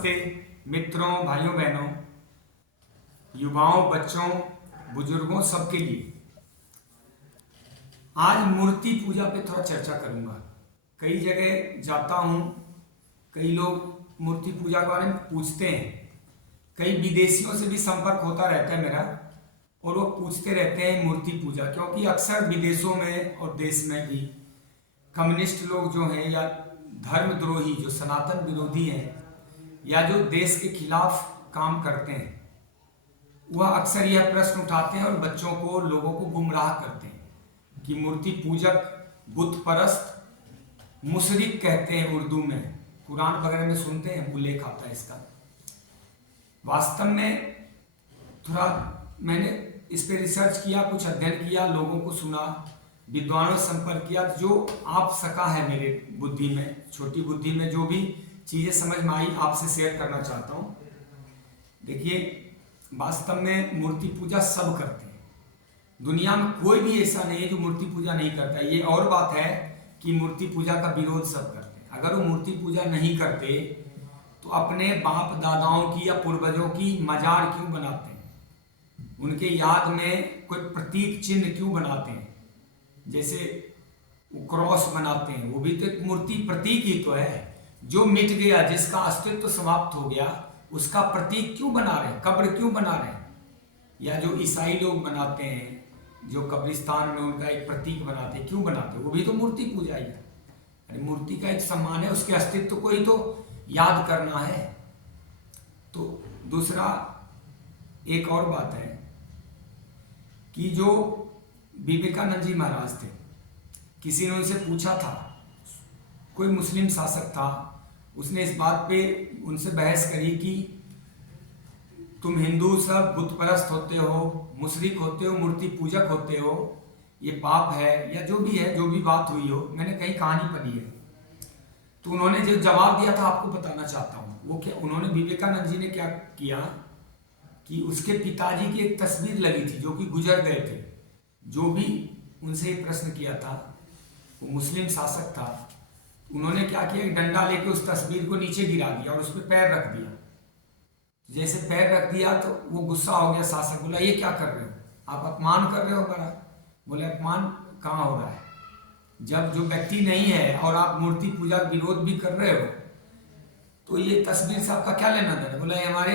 नमस्ते मित्रों, भाइयों बहनों, युवाओं, बच्चों, बुजुर्गों, सबके लिए आज मूर्ति पूजा पे थोड़ा चर्चा करूंगा। कई जगह जाता हूं, कई लोग मूर्ति पूजा के बारे में पूछते हैं। कई विदेशियों से भी संपर्क होता रहता है मेरा, और वो पूछते रहते हैं मूर्ति पूजा, क्योंकि अक्सर विदेशों में और देश में भी कम्युनिस्ट लोग जो हैं या धर्मद्रोही जो सनातन विरोधी हैं या जो देश के खिलाफ काम करते हैं, वह अक्सर यह प्रश्न उठाते हैं और बच्चों को, लोगों को गुमराह करते हैं कि मूर्ति पूजक, बुत परस्त, मुशरिक कहते हैं उर्दू में। कुरान वगैरह में सुनते हैं, उल्लेख आता है इसका। वास्तव में थोड़ा मैंने इस पे रिसर्च किया, कुछ अध्ययन किया, लोगों को सुना, विद्वानों से संपर्क किया, जो आप सका है मेरे बुद्धि में, छोटी बुद्धि में जो भी चीज़ें समझ में आई आपसे शेयर करना चाहता हूँ। देखिए, वास्तव में मूर्ति पूजा सब करते हैं। दुनिया में कोई भी ऐसा नहीं है जो मूर्ति पूजा नहीं करता। ये और बात है कि मूर्ति पूजा का विरोध सब करते हैं। अगर वो मूर्ति पूजा नहीं करते तो अपने बाप दादाओं की या पूर्वजों की मजार क्यों बनाते हैं? उनके याद में कोई प्रतीक चिन्ह क्यों बनाते हैं? जैसे क्रॉस बनाते हैं, वो भी तो एक मूर्ति प्रतीक ही तो है। जो मिट गया, जिसका अस्तित्व समाप्त हो गया, उसका प्रतीक क्यों बना रहे हैं? कब्र क्यों बना रहे हैं? या जो ईसाई लोग बनाते हैं, जो कब्रिस्तान में उनका एक प्रतीक बनाते हैं, क्यों बनाते हैं? वो भी तो मूर्ति पूजा ही है। अरे मूर्ति का एक सम्मान है, उसके अस्तित्व को ही तो याद करना है। तो दूसरा एक और बात है कि जो विवेकानंद जी महाराज थे, किसी ने उनसे पूछा था, कोई मुस्लिम शासक था, उसने इस बात पे उनसे बहस करी कि तुम हिंदू सब बुत परस्त होते हो, मुशरिक होते हो, मूर्ति पूजक होते हो, ये पाप है, या जो भी है, जो भी बात हुई हो, मैंने कहीं कहानी पढ़ी है। तो उन्होंने जो जवाब दिया था आपको बताना चाहता हूँ। वो क्या, उन्होंने, विवेकानंद जी ने क्या किया कि उसके पिताजी की एक तस्वीर लगी थी जो कि गुजर गए थे। जो भी उनसे प्रश्न किया था, वो मुस्लिम शासक था, उन्होंने क्या किया, एक डंडा लेके उस तस्वीर को नीचे गिरा दिया और उस पर पैर रख दिया। जैसे पैर रख दिया तो वो गुस्सा हो गया शासक, बोला ये क्या कर रहे हो, आप अपमान कर रहे हो हमारा। बोले अपमान कहाँ हो रहा है, जब जो व्यक्ति नहीं है और आप मूर्ति पूजा का विरोध भी कर रहे हो, तो ये तस्वीर से आपका क्या लेना देना? बोला ये हमारे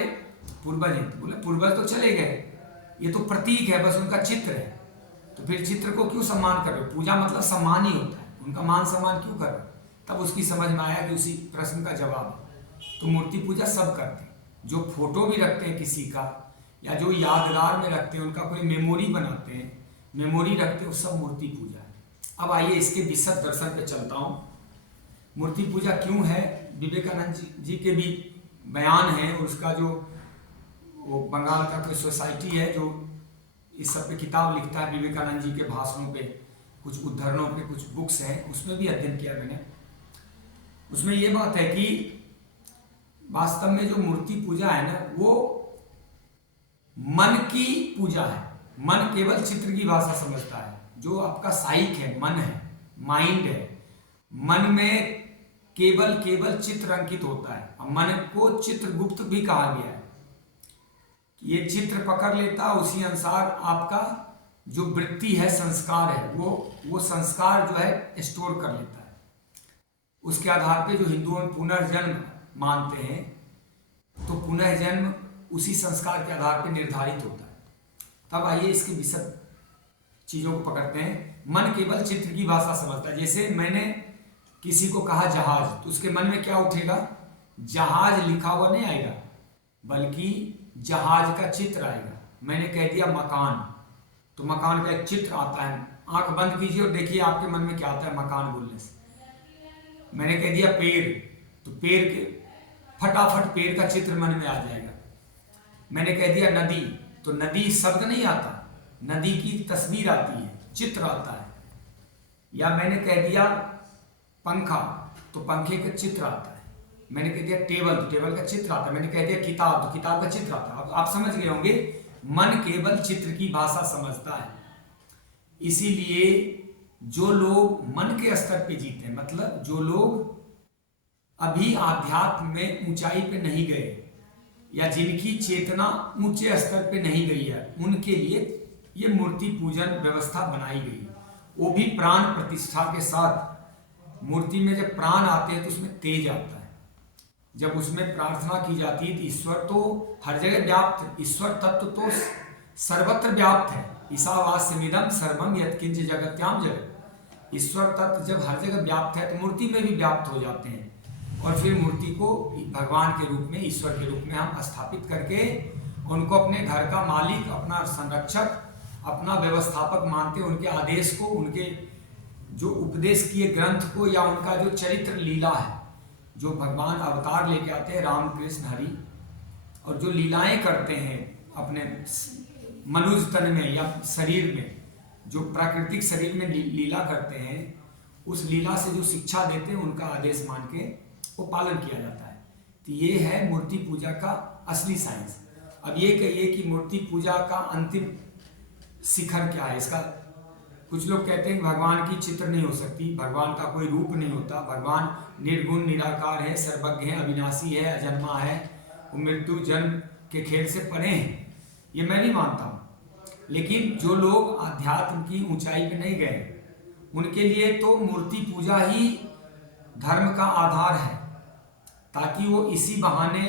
पूर्वज हैं। बोले पूर्वज तो चले गए, ये तो प्रतीक है, बस उनका चित्र है, तो फिर चित्र को क्यों सम्मान कर रहे हो? पूजा मतलब सम्मान ही होता है, उनका मान सम्मान क्यों कर रहे हो? तब उसकी समझ में आया कि उसी प्रश्न का जवाब है। तो मूर्ति पूजा सब करते हैं। जो फोटो भी रखते हैं किसी का, या जो यादगार में रखते हैं, उनका कोई मेमोरी बनाते हैं, मेमोरी रखते हैं, वो सब मूर्ति पूजा है। अब आइए इसके विशद दर्शन पे चलता हूँ। मूर्ति पूजा क्यों है? विवेकानंद जी के भी बयान है, और उसका जो वो बंगाल का कोई सोसाइटी है जो इस सब पे किताब लिखता है, विवेकानंद जी के भाषणों पे, कुछ उद्धरणों पे, कुछ बुक्स हैं, उसमें भी अध्ययन किया मैंने। उसमें ये बात है कि वास्तव में जो मूर्ति पूजा है ना, वो मन की पूजा है। मन केवल चित्र की भाषा समझता है। जो आपका साइक है, मन है, माइंड है, मन में केवल चित्र अंकित होता है। और मन को चित्रगुप्त भी कहा गया है। ये चित्र पकड़ लेता, उसी अनुसार आपका जो वृत्ति है, संस्कार है, वो संस्कार जो है स्टोर कर लेता है। उसके आधार पे जो हिंदुओं में पुनर्जन्म मानते हैं, तो पुनर्जन्म उसी संस्कार के आधार पे निर्धारित होता है। तब आइए इसके विशद चीजों को पकड़ते हैं। मन केवल चित्र की भाषा समझता है। जैसे मैंने किसी को कहा जहाज, तो उसके मन में क्या उठेगा? जहाज लिखा हुआ नहीं आएगा, बल्कि जहाज का चित्र आएगा। मैंने कह दिया मकान, तो मकान का एक चित्र आता है। आंख बंद कीजिए और देखिए आपके मन में क्या आता है मकान बोलने से। मैंने कह दिया पेड़, तो पेड़ के फटाफट पेड़ का चित्र मन में आ जाएगा। मैंने कह दिया नदी, तो नदी शब्द नहीं आता, नदी की तस्वीर आती है, चित्र आता है। या मैंने कह दिया पंखा, तो पंखे का चित्र आता है। मैंने कह दिया टेबल, तो टेबल का चित्र आता है। मैंने कह दिया किताब, तो किताब का चित्र आता है। अब आप समझ गए होंगे, मन केवल चित्र की भाषा समझता है। इसीलिए जो लोग मन के स्तर पे जीते हैं, मतलब जो लोग अभी आध्यात्म में ऊंचाई पे नहीं गए या जिनकी चेतना ऊंचे स्तर पे नहीं गई है, उनके लिए ये मूर्ति पूजन व्यवस्था बनाई गई है। वो भी प्राण प्रतिष्ठा के साथ। मूर्ति में जब प्राण आते हैं तो उसमें तेज आता है। जब उसमें प्रार्थना की जाती है तो ईश्वर तो हर जगह व्याप्त है, ईश्वर तत्व तो सर्वत्र व्याप्त है। ईशावास्यमिदं सर्वम यत्किंच जगत्याम जगत। ईश्वर तत्व जब हर जगह व्याप्त है तो मूर्ति में भी व्याप्त हो जाते हैं, और फिर मूर्ति को भगवान के रूप में, ईश्वर के रूप में हम स्थापित करके उनको अपने घर का मालिक, अपना संरक्षक, अपना व्यवस्थापक मानते, उनके आदेश को, उनके जो उपदेश किए ग्रंथ को, या उनका जो चरित्र लीला है, जो भगवान अवतार लेके आते हैं राम कृष्ण हरि, और जो लीलाएं करते हैं अपने मनुष्य तन में या शरीर में, जो प्राकृतिक शरीर में लीला करते हैं, उस लीला से जो शिक्षा देते हैं उनका आदेश मान के वो पालन किया जाता है। तो ये है मूर्ति पूजा का असली साइंस। अब ये कहिए कि मूर्ति पूजा का अंतिम शिखर क्या है इसका? कुछ लोग कहते हैं भगवान की चित्र नहीं हो सकती, भगवान का कोई रूप नहीं होता, भगवान निर्गुण निराकार है, सर्वज्ञ है, अविनाशी है, अजन्मा है, वो मृत्यु जन्म के खेल से परे हैं। ये मैं भी मानता हूँ। लेकिन जो लोग आध्यात्म की ऊंचाई पे नहीं गए, उनके लिए तो मूर्ति पूजा ही धर्म का आधार है, ताकि वो इसी बहाने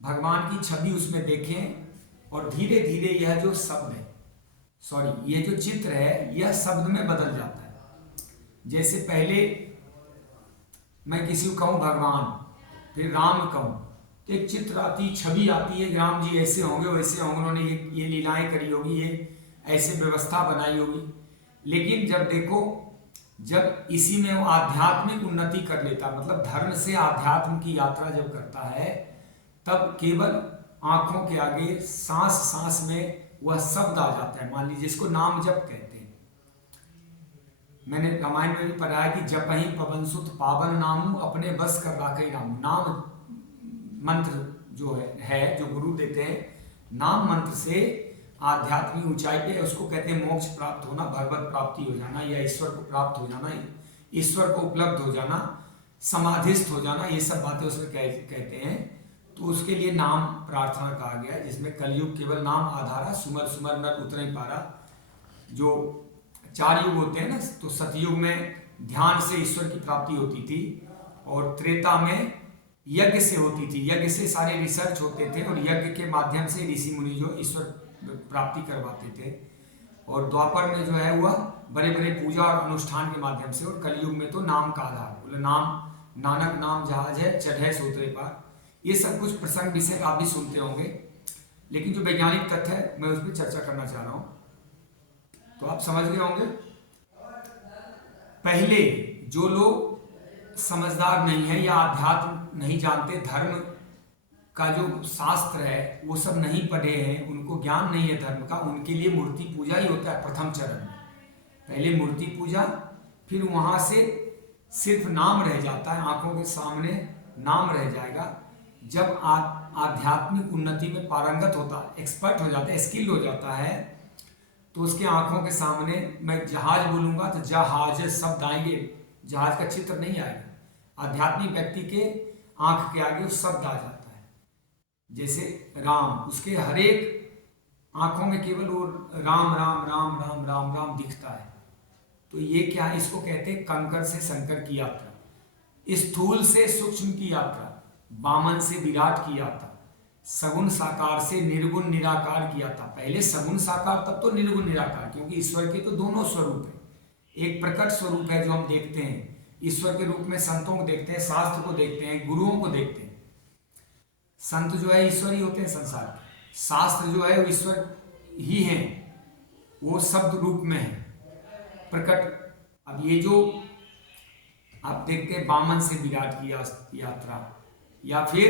भगवान की छवि उसमें देखें, और धीरे धीरे यह जो शब्द है, ये जो चित्र है, यह शब्द में बदल जाता है। जैसे पहले मैं किसी को कहूँ भगवान, फिर राम कहूँ, तो एक चित्र आती, छवि आती है, राम जी ऐसे होंगे, वैसे होंगे, उन्होंने ये लीलाएं करी होगी, ये ऐसे व्यवस्था बनाई होगी। लेकिन जब देखो, जब इसी में वो आध्यात्मिक उन्नति कर लेता, मतलब धर्म से आध्यात्म की यात्रा जब करता है, तब केवल आंखों के आगे सांस सांस में वह शब्द आ जाता है। मान लीजिए इसको नाम जप कहते हैं। मैंने रामायण में भी पढ़ा है कि जप ही पवन सुत पावन नामू, अपने बस कर राखे राम। नाम मंत्र जो है जो गुरु देते हैं, नाम मंत्र से आध्यात्मिक ऊंचाई पे, उसको कहते हैं मोक्ष प्राप्त होना, भगवत प्राप्ति हो जाना, या ईश्वर को प्राप्त हो जाना, ईश्वर को उपलब्ध हो जाना, समाधिस्थ हो जाना, ये सब बातें उसमें कहते हैं। तो उसके लिए नाम प्रार्थना कहा गया है, जिसमें कलयुग केवल नाम आधारा, सुमर सुमर नर उतरे पारा। जो 4 युग होते हैं ना, तो सतयुग में ध्यान से ईश्वर की प्राप्ति होती थी, और त्रेता में यज्ञ से होती थी, यज्ञ से सारे रिसर्च होते थे, और यज्ञ के माध्यम से ऋषि मुनि जो ईश्वर प्राप्ति करवाते थे। और द्वापर में जो है वह बड़े बड़े पूजा और अनुष्ठान के माध्यम से, और कलयुग में तो नाम का आधार, बोले नाम, नानक नाम जहाज है, चढ़े सोतरे पार। ये सब कुछ प्रसंग विषय आप भी सुनते होंगे, लेकिन जो वैज्ञानिक तथ्य है मैं उस पर चर्चा करना चाह रहा हूं, तो आप समझ गए होंगे। पहले जो लोग समझदार नहीं है या अध्यात्म नहीं जानते, धर्म का जो शास्त्र है वो सब नहीं पढ़े हैं, उनको ज्ञान नहीं है धर्म का, उनके लिए मूर्ति पूजा ही होता है प्रथम चरण में। पहले मूर्ति पूजा, फिर वहां से सिर्फ नाम रह जाता है, आंखों के सामने नाम रह जाएगा। जब आध्यात्मिक उन्नति में पारंगत होता है, एक्सपर्ट हो जाता है, स्किल हो जाता है, तो उसके आंखों के सामने मैं जहाज बोलूंगा तो जहाज शब्द आएंगे, जहाज का चित्र नहीं आएगा। आध्यात्मिक व्यक्ति के आंख के आगे वो शब्द आ जाता है। जैसे राम, उसके हर एक आंखों में केवल वो राम राम राम राम राम राम दिखता है। तो ये क्या है? इसको कहते हैं कंकर से शंकर की यात्रा, स्थूल से सूक्ष्म की यात्रा, वामन से विराट की यात्रा, सगुण साकार से निर्गुण निराकार की यात्रा। पहले सगुण साकार, तब तो निर्गुण निराकार, क्योंकि ईश्वर के तो दोनों स्वरूप है। एक प्रकट स्वरूप है जो हम देखते हैं, ईश्वर के रूप में संतों को देखते हैं, शास्त्र को देखते हैं, गुरुओं को देखते हैं। संत जो है ईश्वर ही होते हैं संसार के, शास्त्र जो है वो ईश्वर ही है, वो शब्द रूप में है प्रकट। अब ये जो आप देखते हैं वामन से विराट की यात्रा, या फिर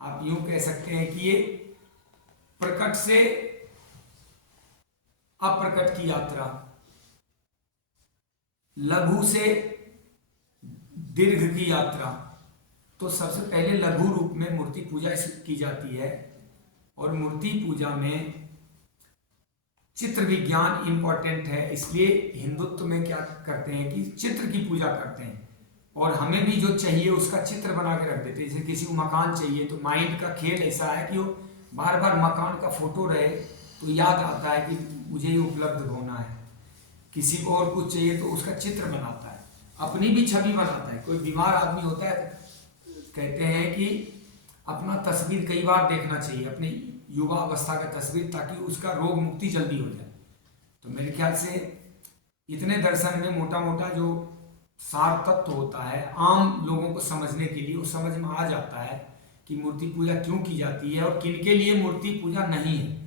आप यूं कह सकते हैं कि ये प्रकट से अप्रकट की यात्रा, लघु से दीर्घ की यात्रा। तो सबसे पहले लघु रूप में मूर्ति पूजा की जाती है, और मूर्ति पूजा में चित्र विज्ञान इंपॉर्टेंट है। इसलिए हिंदुत्व में क्या करते हैं कि चित्र की पूजा करते हैं। और हमें भी जो चाहिए उसका चित्र बना के रख देते हैं। जैसे किसी को मकान चाहिए तो माइंड का खेल ऐसा है कि वो बार बार मकान का फोटो रहे तो याद आता है कि मुझे ये उपलब्ध होना है। किसी को और कुछ चाहिए तो उसका चित्र बनाता है, अपनी भी छवि बनाता है। कोई बीमार आदमी होता है, कहते हैं कि अपना तस्वीर कई बार देखना चाहिए, अपनी युवा अवस्था का तस्वीर, ताकि उसका रोग मुक्ति जल्दी हो जाए। तो मेरे ख्याल से इतने दर्शन में मोटा मोटा जो सार तत्व होता है आम लोगों को समझने के लिए, वो समझ में आ जाता है कि मूर्ति पूजा क्यों की जाती है और किनके लिए मूर्ति पूजा नहीं है।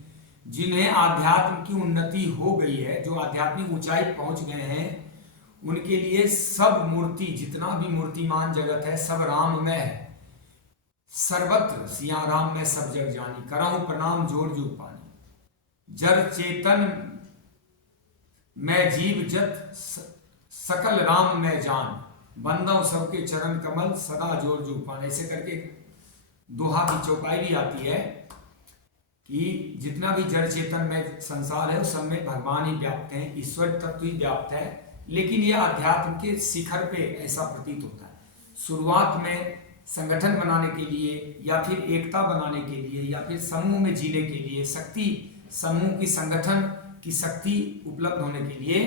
जिन्हें आध्यात्म की उन्नति हो गई है, जो आध्यात्मिक ऊंचाई पहुंच गए हैं, उनके लिए सब मूर्ति, जितना भी मूर्तिमान जगत है, सब राममय है। सर्वत्र सिया राम में सब जग जानी, करहूं प्रणाम जोड़ जुग पानी। जड़ चेतन मैं जीव जत सकल राम में जान, बंदव सबके चरण कमल सदा जोड़ जुग पान। ऐसे करके दोहा की चौपाई भी आती है कि जितना भी जड़ चेतन में संसार है उस सब में भगवान ही व्याप्त हैं, ईश्वर तत्व ही व्याप्त है। लेकिन यह अध्यात्म के शिखर पे ऐसा प्रतीत होता है। शुरुआत में संगठन बनाने के लिए या फिर एकता बनाने के लिए या फिर समूह में जीने के लिए, शक्ति समूह की संगठन की शक्ति उपलब्ध होने के लिए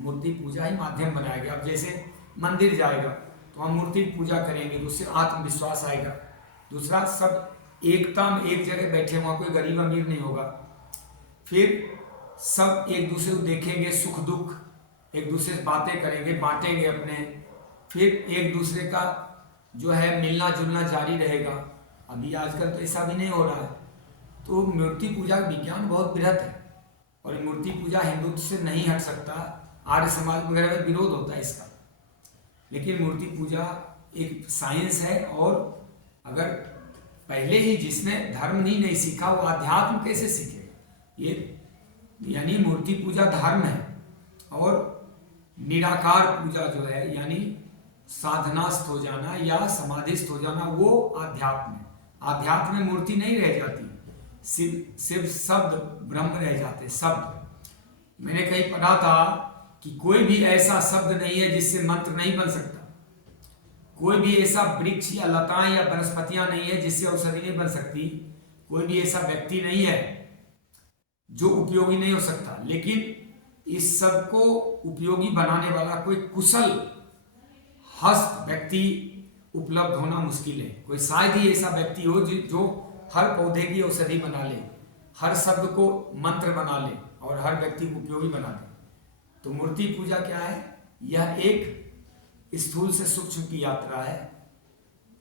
मूर्ति पूजा ही माध्यम बनाया गया। अब जैसे मंदिर जाएगा तो हम मूर्ति पूजा करेंगे तो उससे आत्मविश्वास आएगा। दूसरा, सब एकता में एक जगह बैठे, वहाँ कोई गरीब अमीर नहीं होगा। फिर सब एक दूसरे को देखेंगे, सुख दुख एक दूसरे से बातें करेंगे, बांटेंगे अपने। फिर एक दूसरे का जो है मिलना जुलना जारी रहेगा। अभी आजकल तो ऐसा भी नहीं हो रहा है। तो मूर्ति पूजा का विज्ञान बहुत बृहत है और मूर्ति पूजा हिंदुत्व से नहीं हट सकता। आर्य समाज वगैरह में विरोध होता है इसका, लेकिन मूर्ति पूजा एक साइंस है। और अगर पहले ही जिसने धर्म नहीं सीखा वो अध्यात्म कैसे सीखेगा? ये यानी मूर्ति पूजा धर्म है और निराकार पूजा जो है यानी साधनास्थ हो जाना या समाधिस्थ हो जाना, वो आध्यात्म है। आध्यात्म में मूर्ति नहीं रह जाती, सिर्फ शब्द ब्रह्म रह जाते। शब्द मैंने कहीं पढ़ा था कि कोई भी ऐसा शब्द नहीं है जिससे मंत्र नहीं बन सकता। कोई भी ऐसा वृक्ष या लताएं या वनस्पतियां नहीं है जिससे औषधि नहीं बन सकती। कोई भी ऐसा व्यक्ति नहीं है जो उपयोगी नहीं हो सकता। लेकिन इस सब को उपयोगी बनाने वाला कोई कुशल हस्त व्यक्ति उपलब्ध होना मुश्किल है। कोई शायद ही ऐसा व्यक्ति हो जो हर पौधे की औषधि बना ले, हर शब्द को मंत्र बना ले और हर व्यक्ति को उपयोगी बना दे। तो मूर्ति पूजा क्या है? यह एक स्थूल से सूक्ष्म की यात्रा है।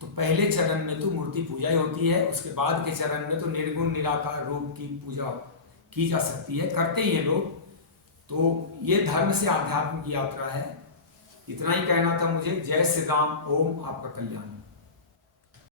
तो पहले चरण में तो मूर्ति पूजा ही होती है, उसके बाद के चरण में तो निर्गुण निराकार रूप की पूजा की जा सकती है, करते ही हैं लोग। तो ये धर्म से आध्यात्म की यात्रा है। इतना ही कहना था मुझे। जय श्री राम। ओम आपका कल्याण।